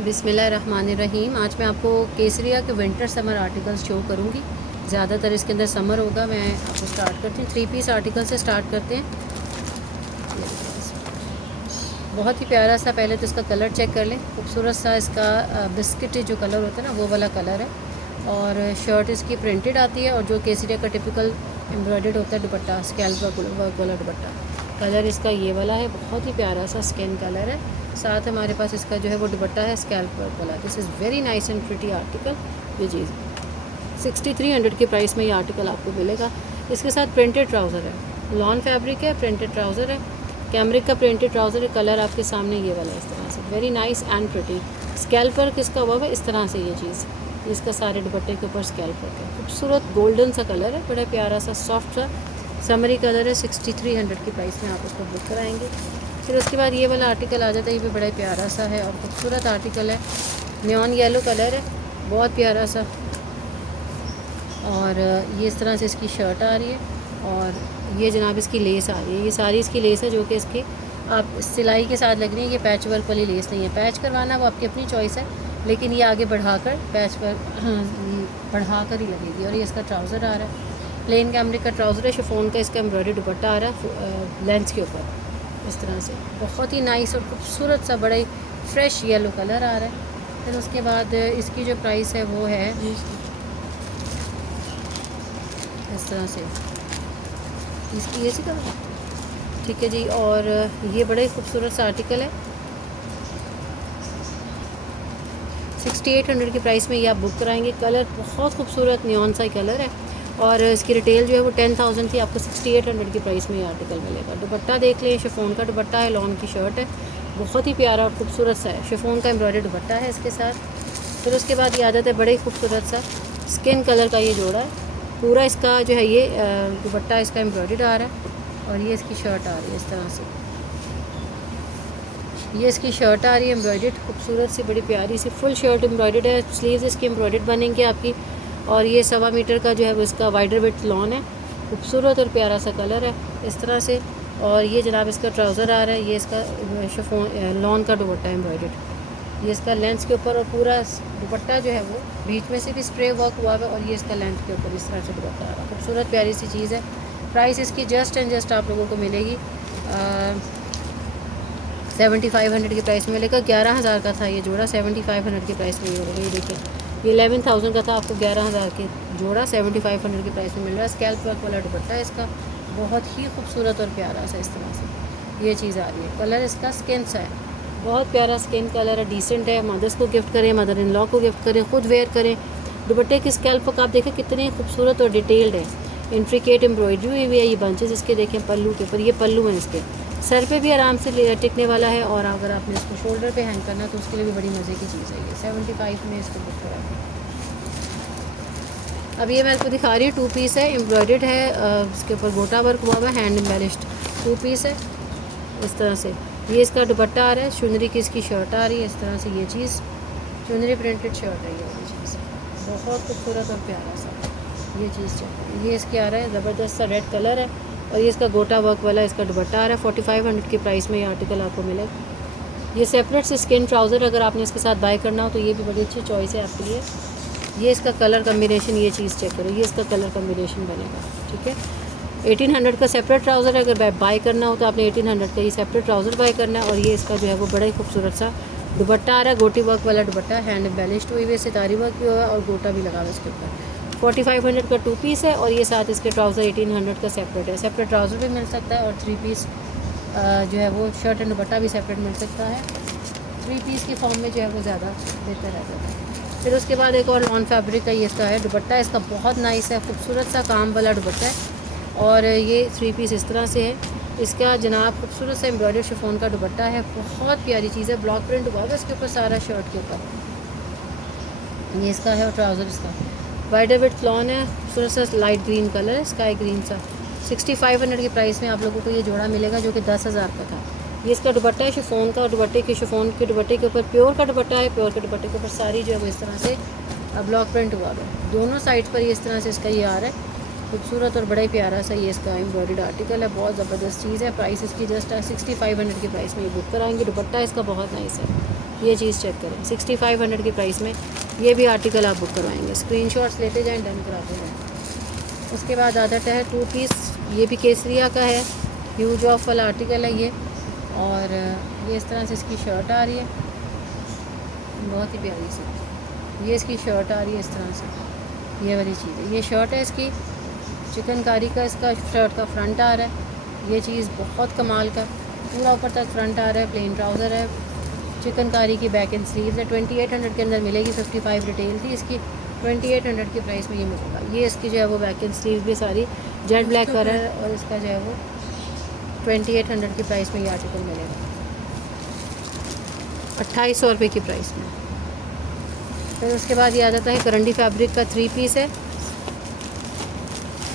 बिस्मिल्लाहिर्रहमानिर्रहीम। आज मैं आपको केसरिया के विंटर समर आर्टिकल्स शो करूँगी। ज़्यादातर इसके अंदर समर होगा। मैं आपको स्टार्ट करती हूँ 3 पीस आर्टिकल से स्टार्ट करते हैं। बहुत ही प्यारा सा, पहले तो इसका कलर चेक कर लें। खूबसूरत सा इसका बिस्किट जो कलर होता है ना, वो वाला कलर है। और शर्ट इसकी प्रिंटेड आती है और जो केसरिया का टिपिकल एम्ब्रॉयडर्ड होता है दुपट्टा, स्कैल्प वर्क वाला दुपट्टा। कलर इसका ये वाला है, बहुत ही प्यारा सा स्किन कलर है। साथ हमारे पास इसका जो है वो दुपट्टा है स्कैल्प वर्क वाला। This is very nice and pretty article. ये चीज़ 6300 के प्राइस में ये आर्टिकल आपको मिलेगा। इसके साथ प्रिंटेड ट्राउज़र है, लॉन फैब्रिक है, प्रिंटेड ट्राउज़र है, कैमरिक का प्रिंटेड ट्राउज़र है। कलर आपके सामने ये वाला है इस तरह से, very nice and pretty. Scalp work इसका हुआ है इस तरह से। ये चीज़ इसका सारे दुपट्टे के ऊपर स्कैल्प वर्क है। खूबसूरत गोल्डन सा कलर है, बड़ा प्यारा सा सॉफ्ट सा समरी कलर है। 6300 की प्राइस में आप उसको बुक कराएंगे। फिर उसके बाद ये वाला आर्टिकल आ जाता है। ये भी बड़ा प्यारा सा है और खूबसूरत आर्टिकल है। नियॉन येलो कलर है, बहुत प्यारा सा। और ये इस तरह से इसकी शर्ट आ रही है और ये जनाब इसकी लेस आ रही है। ये सारी इसकी लेस है जो कि इसकी आप सिलाई के साथ लग रही है। ये पैच वर्क वाली लेस नहीं है। पैच करवाना वो आपकी अपनी चॉइस है, लेकिन ये आगे बढ़ाकर पैच वर्क बढ़ाकर ही लगेगी। और ये इसका ट्राउज़र आ रहा है, प्लेन कैमरिक का ट्राउज़र है। शिफॉन का इसका एम्ब्रॉयडरी दुपट्टा आ रहा है लेंथ के ऊपर इस तरह से। बहुत ही नाइस और खूबसूरत सा बड़ा ही फ्रेश येलो कलर आ रहा है। फिर उसके बाद इसकी जो प्राइस है वो है इस तरह से, इसकी ये सी कलर, ठीक है जी। और ये बड़ा ही खूबसूरत सा आर्टिकल है। 6800 की प्राइस में ये आप बुक कराएंगे। कलर बहुत खूबसूरत नियॉन सा कलर है और इसकी रिटेल जो है वो 10,000 थी। आपको 6800 की प्राइस में ये आर्टिकल मिलेगा। दुपट्टा देख लें, शिफॉन का दुपट्टा है, लॉन की शर्ट है, बहुत ही प्यारा और खूबसूरत सा है। शिफॉन का एम्ब्रॉयडरी दुपट्टा है इसके साथ। फिर उसके बाद ये आ जाता है बड़े ही खूबसूरत सा स्किन कलर का ये जोड़ा है। पूरा इसका जो है ये दुपट्टा इसका एम्ब्रॉयडर्ड आ रहा है और ये इसकी शर्ट आ रही है इस तरह से। ये इसकी शर्ट आ रही है एम्ब्रॉयडर्ड, खूबसूरत सी बड़ी प्यारी सी फुल शर्ट एम्ब्रॉयडर्ड है। स्लीव्स इसकी एम्ब्रॉयडर्ड बनेंगे आपकी। और ये 1.25 मीटर का जो है वो इसका वाइडर विड्थ लॉन है। खूबसूरत और प्यारा सा कलर है इस तरह से। और ये जनाब इसका ट्राउज़र आ रहा है। ये इसका शिफॉन लॉन का दुपट्टा एम्ब्रॉयडर्ड, ये इसका लेंथ के ऊपर। और पूरा दुपट्टा जो है वो बीच में से भी स्प्रे वर्क हुआ है और ये इसका लेंथ के ऊपर इस तरह से दुपट्टा आ रहा है। खूबसूरत प्यारी सी चीज़ है। प्राइस इसकी जस्ट एंड जस्ट आप लोगों को मिलेगी 7500 की प्राइस में मिलेगा। 11,000 का था ये जोड़ा, 7500 की प्राइस में ये मिलेगा। ये देखिए, ये 11,000 का था, आपको 11,000 के जोड़ा 7500 की प्राइस में मिल रहा है। स्कैल्प वर्क वाला दुपट्टा है इसका, बहुत ही खूबसूरत और प्यारा सा इस तरह से ये चीज़ आ रही है। कलर इसका स्किन सा है, बहुत प्यारा स्किन कलर है, डिसेंट है। मदर्स को गिफ्ट करें, मदर इन लॉ को गिफ्ट करें, खुद वेयर करें। दुपट्टे की स्कैल्प वर्क आप देखें कितनी खूबसूरत और डिटेल्ड है। इंट्रिकेट एम्ब्रॉयडरी हुई हुई है। ये बंचेस इसके देखें पल्लू के ऊपर, ये पल्लू है इसके। सर पे भी आराम से टिकने वाला है और अगर आपने इसको शोल्डर पे हैंग करना है तो उसके लिए भी बड़ी मज़े की चीज़ है ये। 75 में इसको बुक करा। अब ये मैं आपको दिखा रही हूँ 2 पीस है, एम्ब्रॉयडर्ड है, इसके ऊपर गोटा वर्क हुआ हुआ है, हैंड एम्बेलिश्ड 2 पीस है इस तरह से। ये इसका दुपट्टा आ रहा है, चुनरी की इसकी शर्ट आ रही है इस तरह से। ये चीज़ चुनरी प्रिंटेड शर्ट है ये वाली चीज़, बहुत खूबसूरत और प्यारा सा ये चीज़ चाहिए। ये इसके आ रहा है ज़बरदस्त सा रेड कलर है और ये इसका गोटा वर्क वाला इसका दुपट्टा आ रहा है। 4500 की प्राइस में ये आर्टिकल आपको मिलेगा। ये सेपरेट से स्किन ट्राउज़र अगर आपने इसके साथ बाय करना हो तो ये भी बड़ी अच्छी चॉइस है आपके लिए। ये इसका कलर कम्बिनेशन, ये चीज़ चेक करो, ये इसका कलर कम्बिनेशन बनेगा, ठीक है। 1800 का सेपरेट ट्राउज़र है, अगर बाय करना हो तो आपने 1800 का ये सेपरेट ट्राउज़र बाय करना है। और ये इसका जो है वो बड़ा ही खूबसूरत सा दुपट्टा आ रहा है, गोटी वर्क वाला दुपट्टा, हैंड एम्बेलिश्ड हुई हुई, सितारी वर्क भी हुआ है और गोटा भी लगा हुआ है इसके ऊपर। 4500 का 2 पीस है और ये साथ इसके ट्राउज़र 1800 का सेपरेट है। सेपरेट ट्राउज़र भी मिल सकता है और 3 पीस जो है वो शर्ट एंड दुपट्टा भी सेपरेट मिल सकता है। 3 पीस की फॉर्म में जो है वो ज़्यादा बेहतर रहता है। फिर उसके बाद एक और लॉन फैब्रिक का ये इसका है दुपट्टा, इसका बहुत नाइस है, खूबसूरत सा काम वाला दुपट्टा है। और ये 3 पीस इस तरह से है। इसका जनाब खूबसूरत सा एम्ब्रॉयडर्ड शिफॉन का दुपट्टा है, बहुत प्यारी चीज़ है। ब्लॉक प्रिंट हुआ है इसके ऊपर सारा शर्ट के ऊपर। ये इसका है और ट्राउज़र इसका वाइडर विड्थ लॉन है, खूबसूरत सा लाइट ग्रीन कलर है, स्काई ग्रीन सा। 6500 की प्राइस में आप लोगों को ये जोड़ा मिलेगा जो कि 10,000 का था। ये इसका दुपट्टा है शिफॉन का और शिफॉन के दुपट्टे के ऊपर प्योर का दुपट्टा है। प्योर के दुपट्टे के ऊपर सारी जो है वो इस तरह से ब्लॉक प्रिंट हुआ है दोनों साइड पर। ये इस तरह से इसका ये आ रहा है खूबसूरत और बड़ा ही प्यारा सा ये इसका एम्ब्रॉयडर्ड आर्टिकल है, बहुत ज़बरदस्त चीज़ है। प्राइस इसकी जस्ट 6500 की प्राइस में ये बुक कराएंगे। दुपट्टा इसका बहुत नाइस है, ये चीज़ चेक करें, 6500 की प्राइस में ये भी आर्टिकल आप बुक करवाएंगे। स्क्रीनशॉट्स लेते जाएं, डन कराते जाएं। उसके बाद आ जाता है 2 पीस, ये भी केसरिया का है, ह्यूज ऑफ वाला आर्टिकल है ये। और ये इस तरह से इसकी शर्ट आ रही है, बहुत ही प्यारी सी। ये इसकी शर्ट आ रही है इस तरह से, ये वाली चीज़ है। ये शर्ट है इसकी चिकनकारी का, इसका शर्ट का फ्रंट आ रहा है। ये चीज़ बहुत कमाल का, पूरा ऊपर तक फ्रंट आ रहा है। प्लेन ट्राउज़र है, चिकनकारी की बैक एंड स्लीव्स है। 2800 के अंदर मिलेगी, 55 रिटेल थी इसकी, 2800 की प्राइस में ये मिलेगा। ये इसकी जो है वो बैक एंड स्लीव भी सारी जेट ब्लैक कलर है और इसका जो है वो 2800 की प्राइस में ये आर्टिकल मिलेगा, 2800 रुपये की प्राइस में। फिर उसके बाद ये आ जाता है करंडी फैब्रिक का 3 पीस है।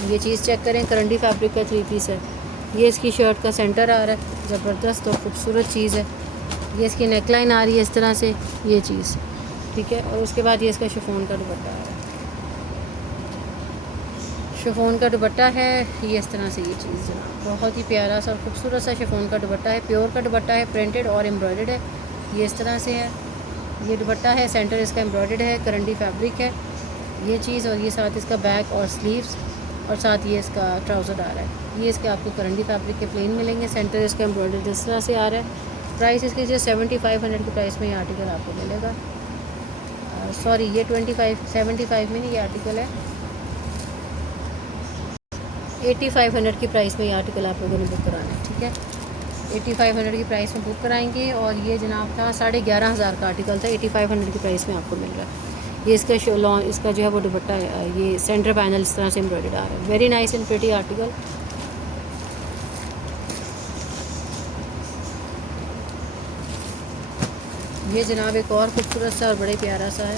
ये चीज़ चेक करें, करंडी फैब्रिक का 3 पीस है। ये इसकी शर्ट का सेंटर आ रहा है, ज़बरदस्त और ख़ूबसूरत चीज़ है। ये इसकी नेकलाइन आ रही है इस तरह से, ये चीज़ ठीक है। और उसके बाद ये इसका शिफॉन का दुपट्टा आ रहा है, शिफॉन का दुपट्टा है ये इस तरह से। ये चीज़ जनाब बहुत ही प्यारा सा और ख़ूबसूरत सा शिफॉन का दुपट्टा है, प्योर का दुपट्टा है, प्रिंटेड और एम्ब्रॉयडर्ड है, ये इस तरह से है। ये दुपट्टा है, सेंटर इसका एम्ब्रॉयडर्ड है, करंडी फैब्रिक है ये चीज़। और ये साथ इसका बैक और स्लीव्स और साथ ये इसका ट्राउज़र आ रहा है। ये इसके आपको करंडी फैब्रिक के प्लेन मिलेंगे, सेंटर इसका एम्ब्रॉयडर्ड इस तरह से आ रहा है। प्राइस इसकी जो 7500 की प्राइस में ये आर्टिकल आपको मिलेगा। सॉरी ये 75 में नहीं, ये आर्टिकल है 8500 की प्राइस में ये आर्टिकल आप लोगों ने बुक कराना है, ठीक है। 8500 की प्राइस में बुक कराएंगे। और ये जनाब था 11,500 का आर्टिकल था, 8500 की प्राइस में आपको मिल रहा है। ये इसका इसका जो है वो दुपट्टा है, ये सेंटर पैनल इस तरह से एम्ब्रॉयडर्ड आ रहा है, very nice and pretty article. ये जनाब एक और खूबसूरत सा और बड़े प्यारा सा है,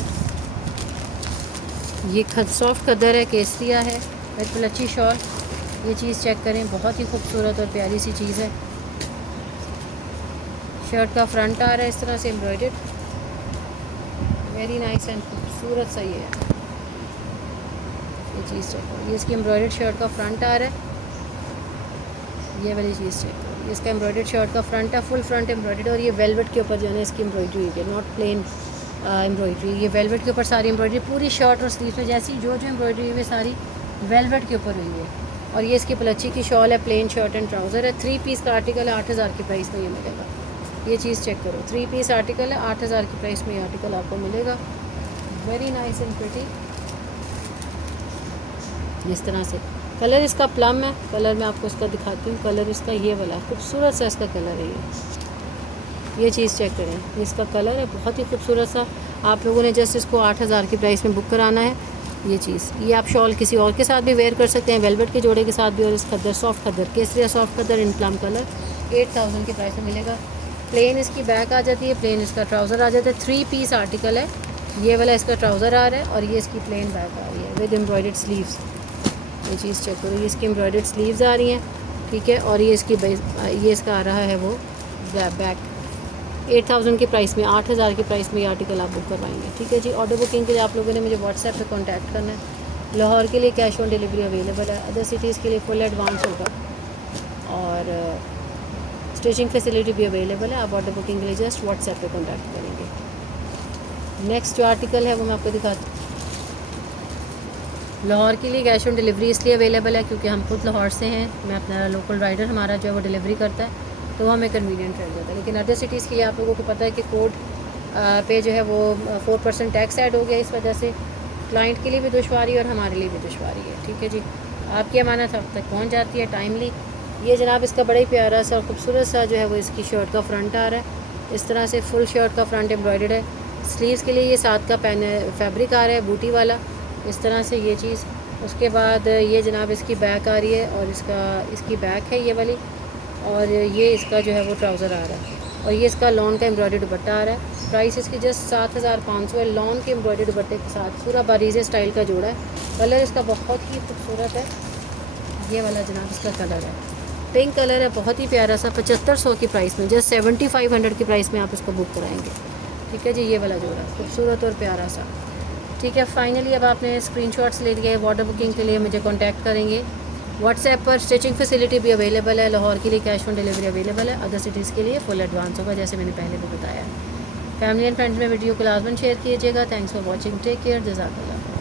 ये सॉफ्ट खद्दर है, केसरिया है, विद प्लची शॉल। ये चीज़ चेक करें, बहुत ही खूबसूरत और प्यारी सी चीज़ है। शर्ट का फ्रंट आ रहा है इस तरह से एम्ब्रॉयडर्ड, वेरी नाइस एंड खूबसूरत सा ये है। ये चीज़ चेक करो, ये इसकी एम्ब्रॉयडर्ड शर्ट का फ्रंट आ रहा है, ये वाली चीज़ चेक करो। ये इसका एम्ब्रॉयडर्ड शर्ट का फ्रंट है, फुल फ्रंट एम्ब्रॉयडर्ड। और ये वेलवेट के ऊपर जो है ना इसकी एम्ब्रॉयडरी हुई है, नॉट प्लेन एम्ब्रॉयडरी। ये वेलवेट के ऊपर सारी एम्ब्रॉयडरी, पूरी शर्ट और स्लीव में जैसी जो एम्ब्रॉयडरी हुई है सारी वेलवेट के ऊपर हुई है। और ये इसकी प्लची की शॉल है, प्लेन शर्ट एंड ट्राउज़र है। 3 पीस का आर्टिकल है, 8000 की प्राइस में ये मिलेगा। ये चीज़ चेक करो, 3 पीस आर्टिकल है, 8000 की प्राइस में ये आर्टिकल आपको मिलेगा, वेरी नाइस एंड प्रिटी। इस तरह से कलर इसका प्लम है, कलर मैं आपको इसका दिखाती हूँ। कलर इसका ये वाला खूबसूरत सा इसका कलर है ये चीज़ चेक करें, ये इसका कलर है, बहुत ही खूबसूरत सा। आप लोगों ने जस्ट इसको 8000 की प्राइस में बुक कराना है। ये चीज़, ये आप शॉल किसी और के साथ भी वेयर कर सकते हैं, वेलवेट के जोड़े के साथ भी। और इस खद्दर, सॉफ्ट खद्दर, केसरिया soft khaddar in plum colour 8000 की प्राइस में मिलेगा। प्लेन इसकी बैक आ जाती है, प्लेन इसका ट्राउज़र आ जाता है। 3 पीस आर्टिकल है, ये वाला इसका ट्राउज़र आ रहा है और ये इसकी प्लेन बैक आ रही है विद एम्ब्रॉयडर्ड स्लीव्स। ये चीज़ चेक करो, ये इसकी एम्ब्रॉयडर्ड स्लीव्स आ रही हैं, ठीक है। और ये इसकी ये इसका आ रहा है वो बैक। 8000 की प्राइस में, 8000 की प्राइस में ये आर्टिकल आप बुक करवाएंगे, ठीक है जी। ऑर्डर बुकिंग के लिए आप लोगों ने मुझे व्हाट्सएप पे कांटेक्ट करना है। लाहौर के लिए कैश ऑन डिलीवरी अवेलेबल है, अदर सिटीज़ के लिए फुल एडवांस होगा और स्टिचिंग फैसिलिटी भी अवेलेबल है। आप ऑर्डर बुकिंग के लिए जस्ट व्हाट्सएप पे कांटेक्ट करेंगे। नेक्स्ट जो आर्टिकल है वो मैं आपको दिखाती हूँ। लाहौर के लिए कैश ऑन डिलीवरी इसलिए अवेलेबल है क्योंकि हम खुद लाहौर से हैं, मैं अपना लोकल राइडर हमारा जो है वो डिलीवरी करता है, तो हमें कन्वीनियंट रह जाता है। लेकिन अदर सिटीज़ के लिए आप लोगों को पता है कि कोड पे जो है वो 4% टैक्स ऐड हो गया, इस वजह से क्लाइंट के लिए भी दुश्वारी और हमारे लिए भी दुश्वारी है, ठीक है जी। आपकी अमानत अब तक पहुँच जाती है टाइमली। ये जनाब इसका बड़ा ही प्यारा सा और खूबसूरत सा जो है वो इसकी शर्ट का फ्रंट आ रहा है, इस तरह से फुल शर्ट का फ्रंट एम्ब्रॉयडर्ड है। स्लीव्स के लिए ये साथ का फैब्रिक आ रहा है, बूटी वाला, इस तरह से ये चीज़। उसके बाद ये जनाब इसकी बैक आ रही है और इसकी बैक है ये वाली, और ये इसका जो है वो ट्राउज़र आ रहा है और ये इसका लॉन का एम्ब्रॉयडर्ड दुपट्टा आ रहा है। प्राइस इसकी जस्ट 7500 है, लॉन के एम्ब्रॉयडर्ड दुपट्टे के साथ, पूरा बारीज़े स्टाइल का जोड़ा है। कलर इसका बहुत ही खूबसूरत है, ये वाला जनाब इसका कलर है, पिंक कलर है, बहुत ही प्यारा सा। 7500 की प्राइस में, जस्ट 7500 की प्राइस में आप इसको बुक कराएंगे, ठीक है जी। ये वाला जोड़ा खूबसूरत और प्यारा सा, ठीक है। फाइनली अब आपने स्क्रीनशॉट्स ले लिए, वाटर बुकिंग के लिए मुझे कांटेक्ट करेंगे व्हाट्सएप पर। स्टिचिंग फैसिलिटी भी अवेलेबल है, लाहौर के लिए कैश ऑन डिलीवरी अवेलेबल है, अदर सिटीज़ के लिए फुल एडवांस होगा जैसे मैंने पहले भी बताया है। फैमिली एंड फ्रेंड्स में वीडियो को लाजमन शेयर कीजिएगा। Thanks for watching, take care, जज़ाकल्लाह।